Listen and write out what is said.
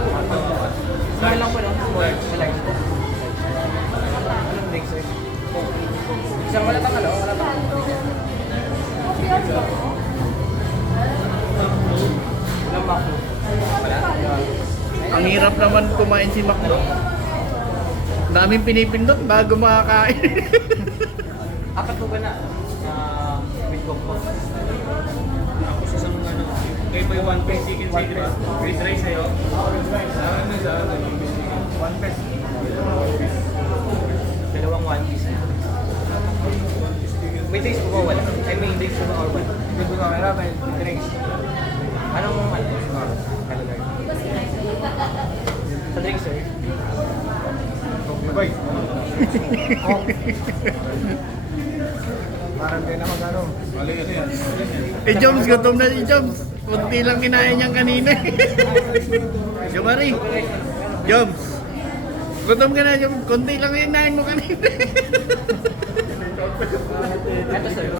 Small lang po, no? Small. Small. Anong drink, sir? Isang wala pang ano? Wala pang walang mako. Wala? Ang hirap naman kumain si Macdo. Daming pinipindot bago makakain. Apat po ba na? With cookbook. Tapos isang ano, kayo may one piece chicken side rice. With rice sa'yo. One piece. Dalawang one piece. May drinks po ba wala? Ay, may drinks po ba or wala? Hindi po kami na, may drinks. Anong ano? Sa drinks, sir? Bye. Parang din ako ano. Mali ano yan. Eh Joms, gutom na si Joms. Kunti lang kinain niyang kanina. Jomari. Joms. Gutom ka na, Joms. Kunti lang kinain mo kanina. Ito, sir.